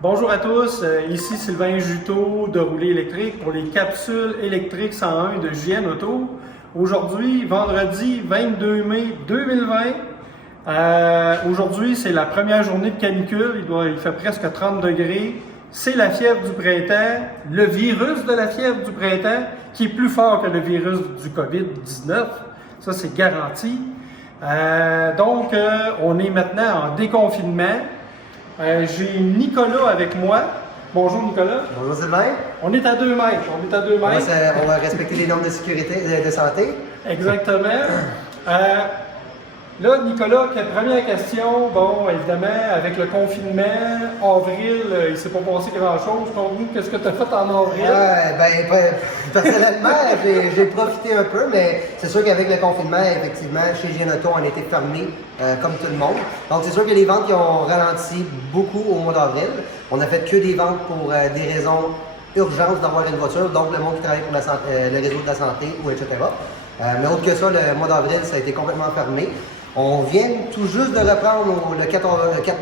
Bonjour à tous, ici Sylvain Juteau de Rouler électrique pour les capsules électriques 101 de JN Auto. Aujourd'hui, vendredi 22 mai 2020. Aujourd'hui, c'est la première journée de canicule, il fait presque 30 degrés. C'est la fièvre du printemps, le virus de la fièvre du printemps qui est plus fort que le virus du COVID-19. Ça, c'est garanti. Donc, on est maintenant en déconfinement. J'ai Nicolas avec moi. Bonjour Nicolas. Bonjour Sylvain. On est à 2 mètres. On va respecter les normes de sécurité et de santé. Exactement. Là, Nicolas, première question. Bon, évidemment, avec le confinement, avril, il ne s'est pas passé grand-chose. Conte-nous, qu'est-ce que tu as fait en avril? Personnellement, j'ai profité un peu, mais c'est sûr qu'avec le confinement, effectivement, chez JN Auto, on était fermé comme tout le monde. Donc, c'est sûr que les ventes qui ont ralenti beaucoup au mois d'avril. On a fait que des ventes pour des raisons urgentes d'avoir une voiture, donc le monde qui travaille pour le réseau de la santé, ou etc. Mais autre que ça, le mois d'avril, ça a été complètement fermé. On vient tout juste de reprendre le 4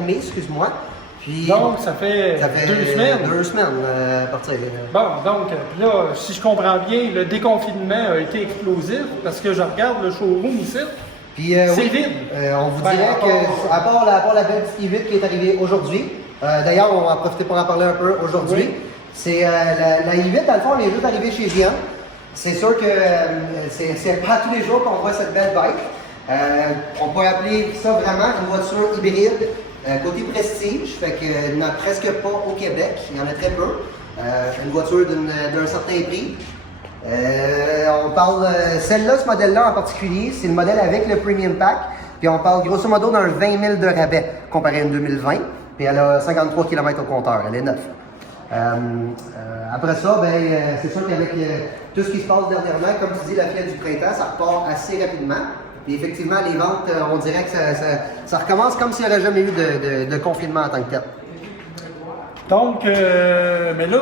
mai, excuse-moi. Puis, donc, ça fait 2 semaines. 2 semaines à partir. Bon, donc, là, si je comprends bien, le déconfinement a été explosif parce que je regarde le showroom ici. Puis, c'est oui, vide. On vous dirait que, à part la belle petite i8 qui est arrivée aujourd'hui, d'ailleurs, on va en profiter pour en parler un peu aujourd'hui. Oui. C'est la i8, dans le fond, elle est juste arrivée chez JN. C'est sûr que c'est pas tous les jours qu'on voit cette belle bike. On peut appeler ça vraiment une voiture hybride côté prestige, fait qu'il n'y en a presque pas au Québec, il y en a très peu. Une voiture d'un certain prix. On parle, celle-là, ce modèle-là en particulier, c'est le modèle avec le Premium Pack, puis on parle grosso modo d'un 20 000 de rabais comparé à une 2020, puis elle a 53 km au compteur, elle est neuve. Après ça, c'est sûr qu'avec tout ce qui se passe dernièrement, comme tu dis, la fièvre du printemps, ça repart assez rapidement. Puis effectivement, les ventes, on dirait que ça recommence comme s'il n'y aurait jamais eu de confinement en tant que tel. Donc, mais là,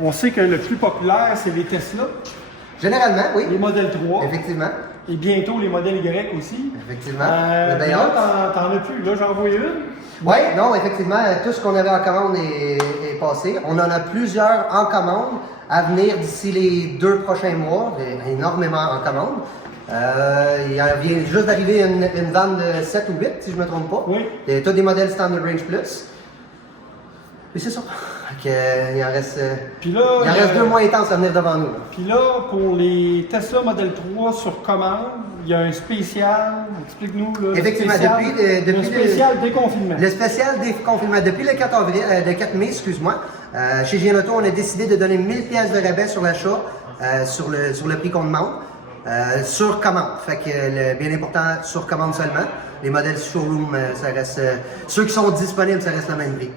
on sait que le plus populaire, c'est les Tesla. Généralement, oui. Les modèles 3. Effectivement. Et bientôt les modèles Y aussi. Effectivement. Mais là, t'en as plus. Là, j'en vois une. Oui, non, effectivement, tout ce qu'on avait en commande est passé. On en a plusieurs en commande à venir d'ici les 2 prochains mois. Énormément en commande. Il vient juste d'arriver une vanne de 7 ou 8, si je ne me trompe pas. Oui. Et tous des modèles Standard Range Plus. Puis c'est ça. Il en reste, puis là, il en reste 2 mois intenses à venir devant nous. Puis là, pour les Tesla Model 3 sur commande, il y a un spécial. Explique-nous. Là, effectivement, depuis le spécial déconfinement. Le spécial déconfinement. Depuis le 4 mai, excuse-moi, chez JN Auto, on a décidé de donner 1000 pièces de rabais sur l'achat, sur le prix qu'on demande. Sur commande, fait que bien important sur commande seulement. Les modèles showroom, ça reste ceux qui sont disponibles, ça reste le même prix.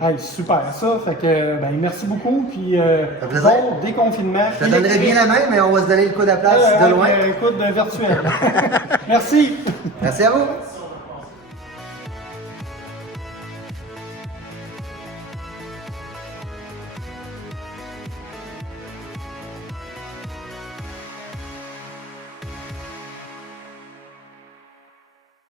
Hey, super ça, fait que merci beaucoup, puis bon déconfinement. Je te donnerai bien la main, mais on va se donner le coup de la place de loin. Un coup de virtuel. Merci. Merci à vous.